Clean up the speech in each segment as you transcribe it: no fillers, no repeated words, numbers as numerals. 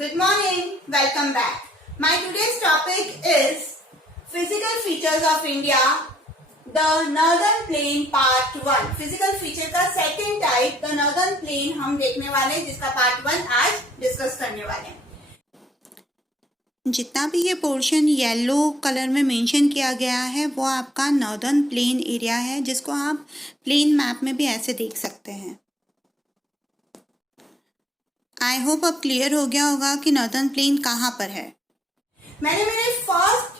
Good morning. Welcome back. My today's topic is physical features of India, the Northern Plain Part 1. Physical feature का second type, the Northern Plain हम देखने वाले हैं, जिसका Part 1 आज discuss करने वाले हैं. जितना भी ये पोर्शन येलो कलर में मेंशन किया गया है वो आपका नॉर्दर्न प्लेन एरिया है, जिसको आप प्लेन मैप में भी ऐसे देख सकते हैं. आई होप अब क्लियर हो गया होगा कि नॉर्दर्न प्लेन कहाँ पर है. मैंने मेरे first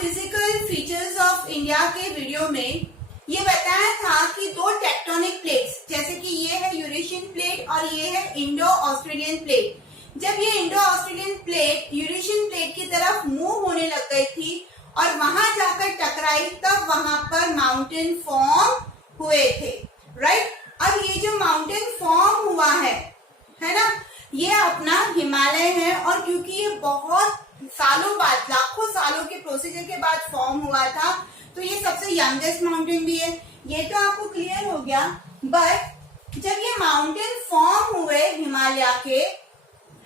physical features of India के वीडियो में ये बताया था कि दो टेक्टोनिक प्लेट्स, जैसे कि ये है यूरेशियन प्लेट और ये है इंडो ऑस्ट्रेलियन प्लेट. जब ये Indo Australian plate Eurasian plate की तरफ मूव होने लग गई थी और वहां जाकर टकराई, तब वहां पर माउंटेन फॉर्म हुए थे. राइट. अब ये जो माउंटेन फॉर्म हुआ है ना, ये अपना हिमालय है. और क्योंकि ये बहुत सालों बाद, लाखों सालों के प्रोसीजर के बाद फॉर्म हुआ था, तो ये सबसे यंगेस्ट माउंटेन भी है. ये तो आपको क्लियर हो गया. बट जब ये माउंटेन फॉर्म हुए हिमालय के,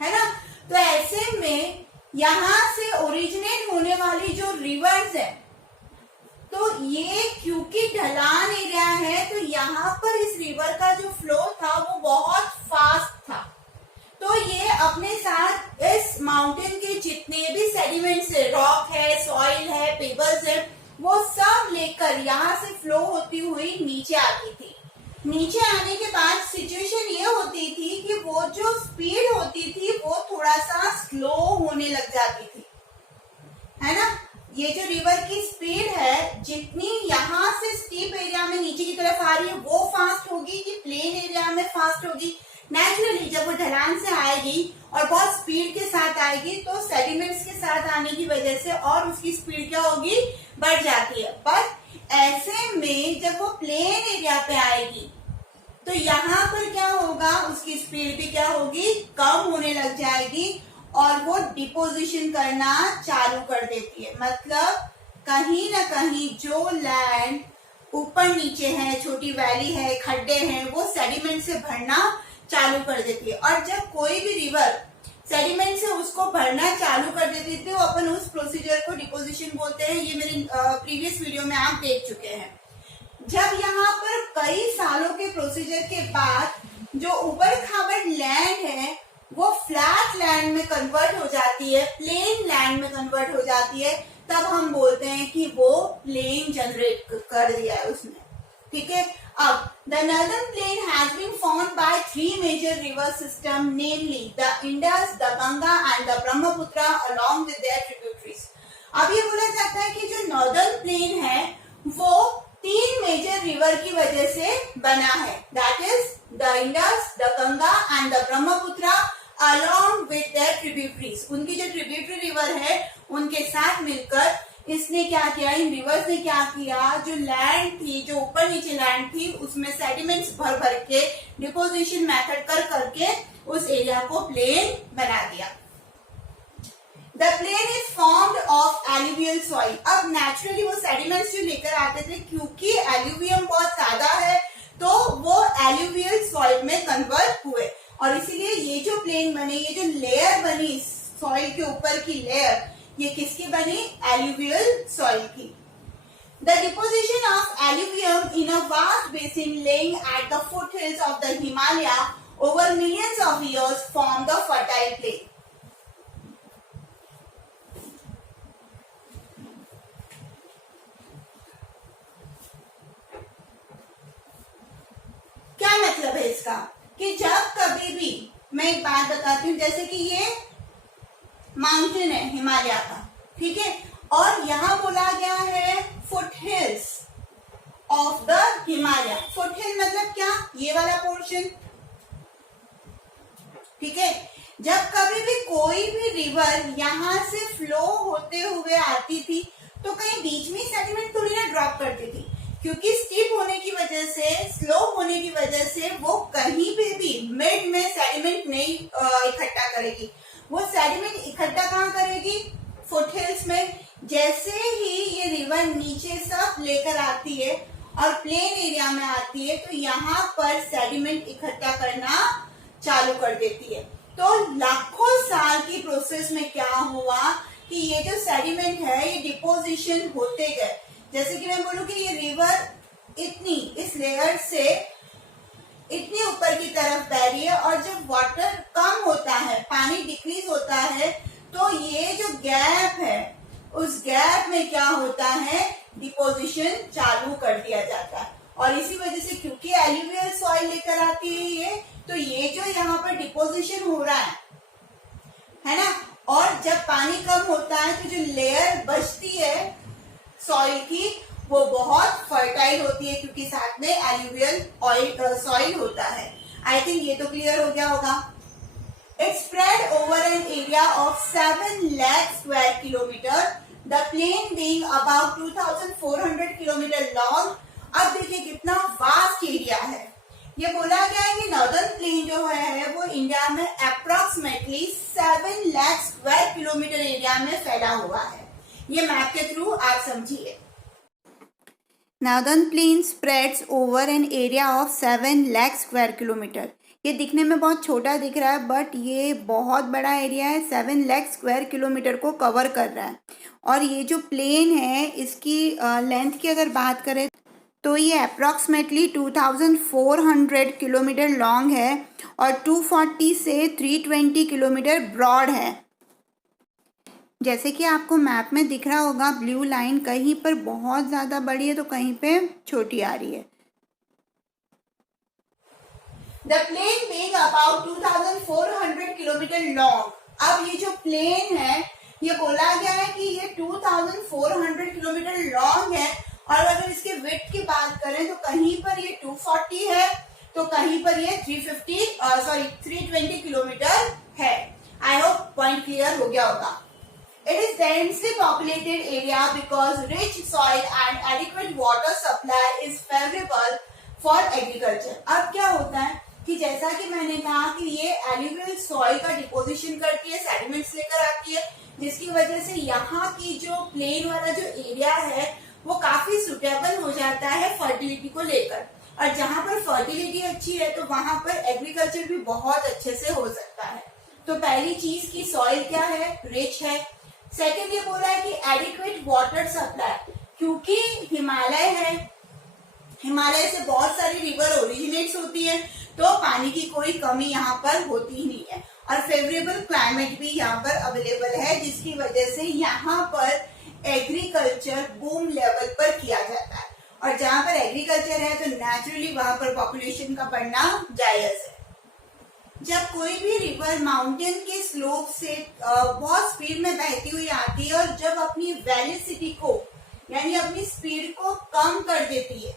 है ना, तो ऐसे में यहाँ से ओरिजिनेट होने वाली जो रिवर्स है, तो ये क्योंकि ढलान एरिया है, तो यहाँ पर इस रिवर का जो फ्लो था वो बहुत फास्ट था. तो ये अपने साथ इस माउंटेन के जितने भी सेडिमेंट्स है, रॉक है, सॉइल है, पेबल्स है, वो सब लेकर यहाँ से फ्लो होती हुई नीचे आती थी. नीचे आने के बाद सिचुएशन ये होती थी कि वो जो स्पीड होती थी वो थोड़ा सा स्लो होने लग जाती थी, है ना. ये जो रिवर की स्पीड है, जितनी यहाँ से स्टीप एरिया में नीचे की तरफ आ रही है वो फास्ट होगी कि प्लेन एरिया में फास्ट होगी. नेचुरली जब वो ढलान से आएगी और बहुत स्पीड के साथ आएगी, तो सेडिमेंट्स के साथ आने की वजह से और उसकी स्पीड क्या होगी, बढ़ जाती है. पर ऐसे में जब वो प्लेन एरिया पे आएगी तो यहाँ पर क्या होगा, उसकी स्पीड भी क्या होगी, कम होने लग जाएगी और वो डिपोजिशन करना चालू कर देती है. मतलब कहीं ना कहीं जो लैंड ऊपर नीचे है, छोटी वैली है, खड्डे हैं, वो सेडिमेंट से भरना चालू कर देती है. और जब कोई भी रिवर सेडिमेंट से उसको भरना चालू कर देती थी, तो अपन उस प्रोसीजर को डिपोजिशन बोलते हैं. ये मेरे प्रीवियस वीडियो में आप देख चुके हैं. जब यहाँ पर कई सालों के प्रोसीजर के बाद जो उबड़ खाबड़ लैंड है वो फ्लैट लैंड में कन्वर्ट हो जाती है, प्लेन लैंड में कन्वर्ट हो जाती है, तब हम बोलते हैं कि वो प्लेन जनरेट कर दिया है उसने. ठीक है. अब the northern plain has been formed by three major river systems, namely the Indus, the Ganga and the Brahmaputra along with their tributaries. अब ये बोला जाता है कि जो नॉर्दर्न प्लेन है वो तीन मेजर रिवर की वजह से बना है. That is the Indus, the Ganga and the Brahmaputra along with their tributaries. उनकी जो ट्रिब्यूटरी रिवर है उनके साथ मिलकर इसने क्या किया, इन रिवर्स ने क्या किया, जो लैंड थी, जो ऊपर नीचे लैंड थी, उसमें सेडिमेंट्स भर भर के डिपोजिशन मेथड कर करके उस एरिया को प्लेन बना दिया. The plain is formed of alluvial soil. अब नेचुरली वो सेडिमेंट्स जो लेकर आते थे, क्योंकि एल्यूवियम बहुत ज्यादा है, तो वो एल्यूवियल सॉइल में कन्वर्ट हुए और इसीलिए ये जो प्लेन बने, ये जो लेयर बनी सॉइल के ऊपर की लेयर, ये किसकी बनी, एल्यूवियल सॉइल की. The deposition of alluvium in a vast basin laying at the foothills of the Himalaya over millions of years form the fertile plain. क्या मतलब है इसका, कि जब कभी भी, मैं एक बात बताती हूँ, जैसे कि ये माउंटेन है हिमालय का, ठीक है, और यहाँ बोला गया है foot hills of the Himalaya. Foot hill मतलब क्या, ये वाला पोर्शन. ठीक है. जब कभी भी कोई भी रिवर यहाँ से फ्लो होते हुए आती थी, तो कहीं बीच में सेडिमेंट थोड़ी ना ड्रॉप करती थी, क्योंकि स्टीप होने की वजह से, स्लो होने की वजह से वो कहीं पे भी मिड में सेडिमेंट नहीं इकट्ठा करेगी. वो सेडिमेंट इकट्ठा कहाँ करेगी, फुटहिल्स में. जैसे ही ये रिवर नीचे सब लेकर आती है और प्लेन एरिया में आती है, तो यहाँ पर सेडिमेंट इकट्ठा करना चालू कर देती है. तो लाखों साल प्रोसेस में क्या हुआ कि ये जो सेडिमेंट है ये डिपोजिशन होते गए। जैसे कि मैं बोलूं कि ये रिवर इतनी इस लेयर से इतनी ऊपर की तरफ बह रही है और जब वाटर कम होता है, पानी डिक्रीज होता है, तो ये जो गैप है उस गैप में क्या होता है, डिपोजिशन चालू कर दिया जाता है। और इसी वजह से क्योंकि एल्यूवियल सॉइल लेकर आती है ये, तो ये जो यहाँ पर डिपोजिशन हो रहा है ना, और जब पानी कम होता है तो जो लेयर बचती है सॉइल की वो बहुत फर्टाइल होती है, क्योंकि साथ में एल्यूवियल सॉइल होता है। आई थिंक ये तो क्लियर हो गया होगा। It spread over an area of 7 lakh square kilometer, the plain being about 2,400 kilometer long। अब देखिए कितना वास्ट एरिया है। ये बोला गया है कि नॉर्दर्न प्लेन जो है वो इंडिया में approximately 7 lakh square kilometre area में फैला हुआ है। ये मैप के थ्रू आप समझिए। Northern plain spreads over an area of 7 lakh square kilometre. ये दिखने में बहुत छोटा दिख रहा है, बट ये बहुत बड़ा एरिया है, 7 लाख स्क्वायर किलोमीटर को कवर कर रहा है। और ये जो प्लेन है इसकी लेंथ की अगर बात करें तो ये अप्रॉक्सीमेटली 2400 किलोमीटर लॉन्ग है और 240 से 320 किलोमीटर ब्रॉड है। जैसे कि आपको मैप में दिख रहा होगा, ब्लू लाइन कहीं पर बहुत ज़्यादा बड़ी है तो कहीं पे छोटी आ रही है। The plane being about 2,400 kilometre long. अब ये जो प्लेन है ये बोला गया है कि ये 2,400 किलोमीटर लॉन्ग है, और अगर इसके विड्थ की बात करें तो कहीं पर ये 240 है तो कहीं पर ये 320 किलोमीटर है। आई होप पॉइंट क्लियर हो गया होगा। It is densely populated area because rich soil and adequate water supply is favorable for agriculture। अब क्या होता है कि जैसा कि मैंने कहा कि ये एल्यूवियल सॉइल का डिपोजिशन करती है, सेडिमेंट्स लेकर आती है, जिसकी वजह से यहाँ की जो प्लेन वाला जो एरिया है वो काफी सुटेबल हो जाता है फर्टिलिटी को लेकर। और जहाँ पर फर्टिलिटी अच्छी है तो वहां पर एग्रीकल्चर भी बहुत अच्छे से हो सकता है। तो पहली चीज की सॉइल क्या है, रिच है। सेकेंड ये बोला है कि एडिक्वेट वाटर सप्लाई, क्योंकि हिमालय है, हिमालय से बहुत सारी रिवर ओरिजिनेट्स होती है तो पानी की कोई कमी यहाँ पर होती ही नहीं है। और फेवरेबल क्लाइमेट भी यहाँ पर अवेलेबल है, जिसकी वजह से यहाँ पर एग्रीकल्चर बूम लेवल पर किया जाता है। और जहाँ पर एग्रीकल्चर है तो नेचुरली वहां पर पॉपुलेशन का बढ़ना जायज है। जब कोई भी रिवर माउंटेन के स्लोप से बहुत स्पीड में बहती हुई आती है और जब अपनी वेलोसिटी को यानी अपनी स्पीड को कम कर देती है,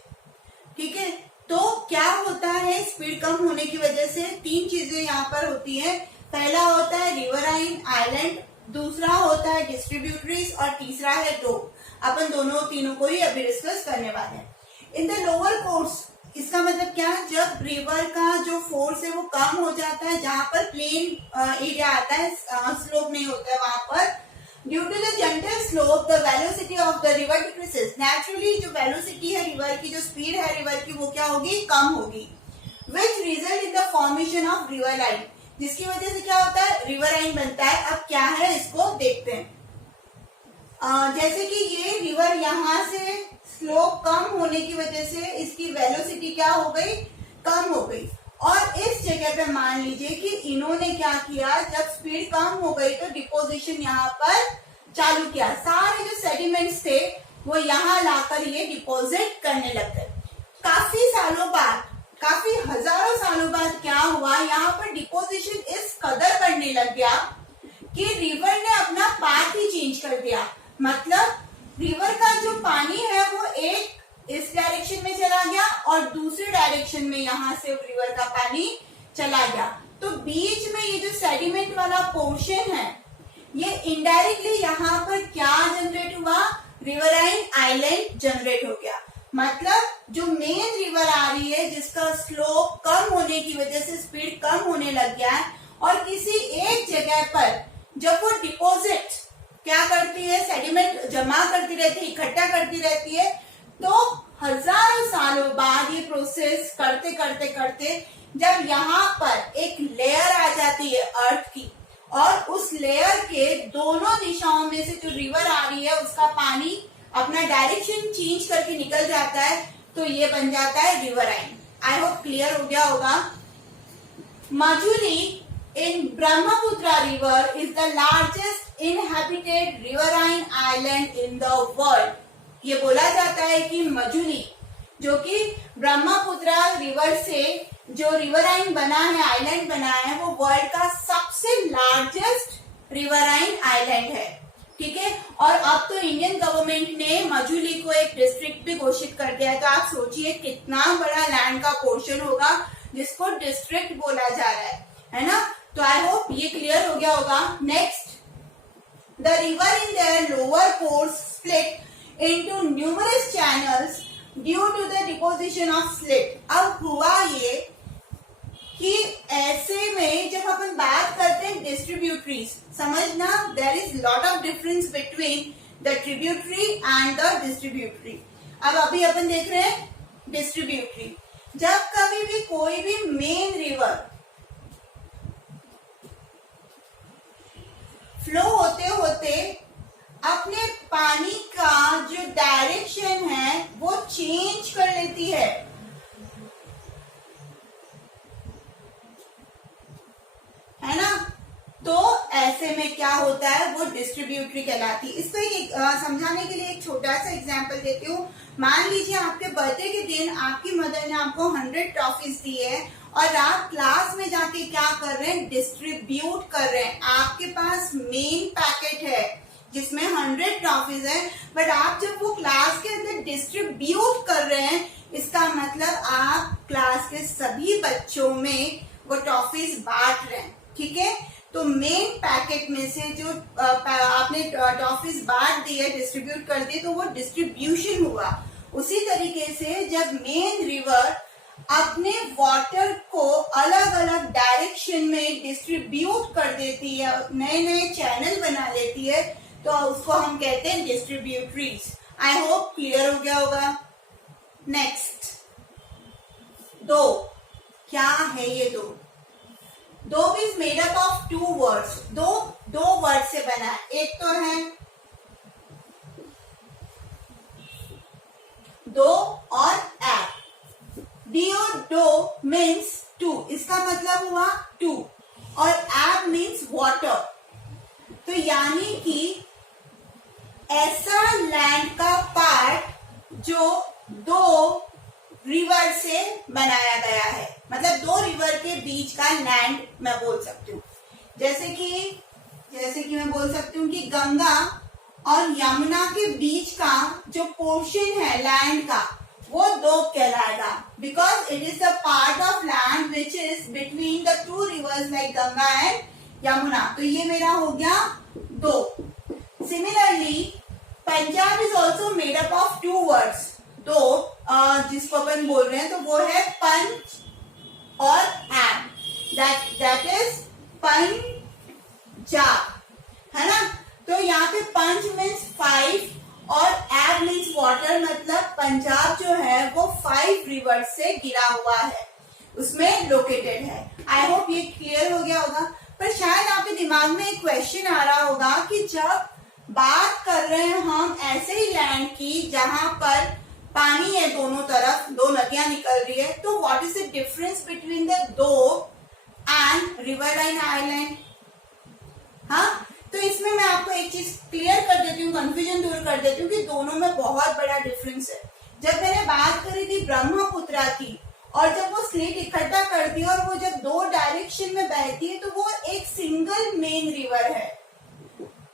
ठीक है, तो क्या होता है, स्पीड कम होने की वजह से तीन चीजें यहाँ पर होती है। पहला होता है रिवराइन आइलैंड, दूसरा होता है डिस्ट्रीब्यूटरीज और तीसरा है ड्रोप। अपन दोनों तीनों को ही अभी डिस्कस करने वाले हैं। इन द लोअर कोर्स, इसका मतलब क्या है, जब रिवर का जो फोर्स है वो कम हो जाता है, जहां पर प्लेन एरिया आता है, स्लोप नहीं होता है वहां पर, due to the gentle slope the velocity of the river decreases. Naturally जो वेलोसिटी है रिवर की, जो स्पीड है रिवर की, वो क्या होगी, कम होगी, which result in the formation of river line, जिसकी वजह से क्या होता है, रिवर लाइन बनता है। अब क्या है इसको देखते हैं। जैसे कि ये रिवर यहाँ से स्लोप कम होने की वजह से इसकी वेलोसिटी क्या हो गई, कम हो गई। और इस जगह पे मान लीजिए कि इन्होंने क्या किया, जब स्पीड कम हो गई तो डिपोजिशन यहाँ पर चालू किया, सारे जो सेडिमेंट्स थे वो यहाँ लाकर ये डिपोजिट करने लग गए। काफी सालों बाद, काफी हजारों सालों बाद क्या हुआ, यहाँ पर डिपोजिशन इस कदर बढ़ने लग गया कि रिवर ने अपना पाथ ही चेंज कर दिया। मतलब रिवर का जो पानी है वो एक इस डायरेक्शन में चला गया और दूसरे डायरेक्शन में यहाँ से रिवर का पानी चला गया। तो बीच में ये जो सेडिमेंट वाला पोर्शन है ये इनडायरेक्टली यहाँ पर क्या जनरेट हुआ, रिवराइन आइलैंड जनरेट हो गया। मतलब जो मेन रिवर आ रही है जिसका स्लोप कम होने की वजह से स्पीड कम होने लग गया है, और किसी एक जगह पर जब वो डिपोजिट क्या करती है, सेडिमेंट जमा करती रहती है, इकट्ठा करती रहती है, तो हजारों सालों बाद ये प्रोसेस करते करते करते जब यहाँ पर एक लेयर आ जाती है अर्थ की, और उस लेयर के दोनों दिशाओं में से जो रिवर आ रही है उसका पानी अपना डायरेक्शन चेंज करके निकल जाता है, तो ये बन जाता है रिवराइन। आई होप क्लियर हो गया होगा। Majuli in Brahmaputra river is the largest inhabited riverine island in the world. ये बोला जाता है कि मजुली जो कि ब्रह्मपुत्र रिवर से जो रिवराइन बना है, आइलैंड बना है, वो वर्ल्ड का सबसे लार्जेस्ट रिवराइन आइलैंड है। ठीक है, और अब तो इंडियन गवर्नमेंट ने मजुली को एक डिस्ट्रिक्ट भी घोषित कर दिया है। तो आप सोचिए कितना बड़ा लैंड का पोर्शन होगा जिसको डिस्ट्रिक्ट बोला जा रहा है ना। तो आई होप ये क्लियर हो गया होगा। Next, the river in their lower course split into numerous channels due to the deposition of silt. अब हुआ ये कि ऐसे में जब अपन बात करते हैं डिस्ट्रीब्यूटरीज, समझना there is lot of difference between the tributary and the distributary. अब अभी अपन देख रहे हैं डिस्ट्रीब्यूटरी। जब कभी भी कोई भी मेन रिवर फ्लो होते होते अपने पानी का जो डायरेक्शन है वो चेंज कर लेती है, ना। तो ऐसे में क्या होता है, वो डिस्ट्रीब्यूटरी कहलाती है। इसको समझाने के लिए एक छोटा सा एग्जांपल देती हूँ। मान लीजिए आपके बर्थडे के दिन आपकी मदर ने आपको 100 टॉफीज दी है और आप क्लास में जाके क्या कर रहे हैं, डिस्ट्रीब्यूट कर रहे हैं। आपके पास मेन पैकेट है जिसमें 100 टॉफीज है, बट आप जब वो क्लास के अंदर डिस्ट्रीब्यूट कर रहे हैं, इसका मतलब आप क्लास के सभी बच्चों में वो टॉफीज बांट रहे हैं। ठीक है, तो मेन पैकेट में से जो आपने टॉफीज बांट दी है, डिस्ट्रीब्यूट कर दी, तो वो डिस्ट्रीब्यूशन हुआ। उसी तरीके से जब मेन रिवर अपने वाटर को अलग अलग डायरेक्शन में डिस्ट्रीब्यूट कर देती है, नए नए चैनल बना लेती है, तो उसको हम कहते हैं डिस्ट्रीब्यूटरीज। आई होप क्लियर हो गया होगा। नेक्स्ट, दो। क्या है ये दो? दो is made up of 2 words. दो वर्ड से बना है। एक तो है दो और एप। डो मीन्स 2, इसका मतलब हुआ 2, और एप मीन्स वाटर। तो यानी कि ऐसा लैंड का पार्ट जो 2 रिवर से बनाया गया है, मतलब 2 रिवर के बीच का लैंड मैं बोल सकती हूँ। जैसे कि मैं बोल सकती हूँ कि गंगा और यमुना के बीच का जो पोर्शन है लैंड का, वो 2 कहलाएगा, because it is the part of land which is between the 2 reverse like Ganga and Yamuna. तो ये मेरा हो गया 2। Similarly Punjab is also made up of 2 words. 2 जिसको अपन बोल रहे हैं, तो वो है पंच और एम, दैट इज पंजाब, है ना। तो यहाँ पे पंच मीन्स 5 और एब मीन्स वाटर, मतलब पंजाब जो है वो 5 रिवर से गिरा हुआ है, उसमें लोकेटेड है। आई होप ये क्लियर हो गया होगा। पर शायद आपके दिमाग में एक क्वेश्चन आ रहा होगा कि जब बात कर रहे हैं हम ऐसे ही लैंड की जहां पर पानी है दोनों तरफ, 2 नदियां निकल रही है, तो what is the difference between the दो एंड रिवरलाइन आइलैंड? हाँ, तो इसमें मैं आपको एक चीज क्लियर कर देती हूँ, कंफ्यूजन दूर कर देती हूँ कि दोनों में बहुत बड़ा डिफरेंस है। जब मैंने बात करी थी ब्रह्मपुत्रा की, और जब वो स्लेट इकट्ठा करती है और वो जब 2 डायरेक्शन में बहती है, तो वो एक सिंगल मेन रिवर है,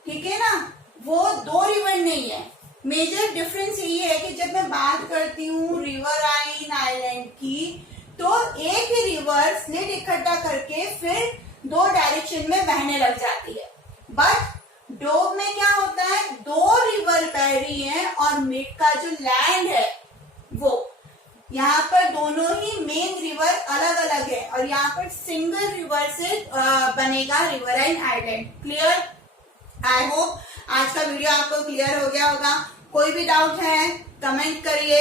ठीक है ना, वो 2 रिवर नहीं है। मेजर डिफरेंस ये है कि जब मैं बात करती हूँ रिवराइन आइलैंड की, तो एक ही रिवर स्लेट इकट्ठा करके फिर 2 डायरेक्शन में बहने लग जाती है। बट डोब में क्या होता है, 2 रिवर बह रही है और मिड का जो लैंड है वो, यहाँ पर दोनों ही मेन रिवर अलग अलग है और यहाँ पर सिंगल रिवर से बनेगा riverine island. Clear? I hope आज का वीडियो आपको क्लियर हो गया होगा। कोई भी डाउट है कमेंट करिए,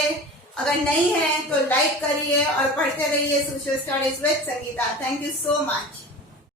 अगर नहीं है तो लाइक करिए और पढ़ते रहिए social studies with Sangeeta. Thank you so much.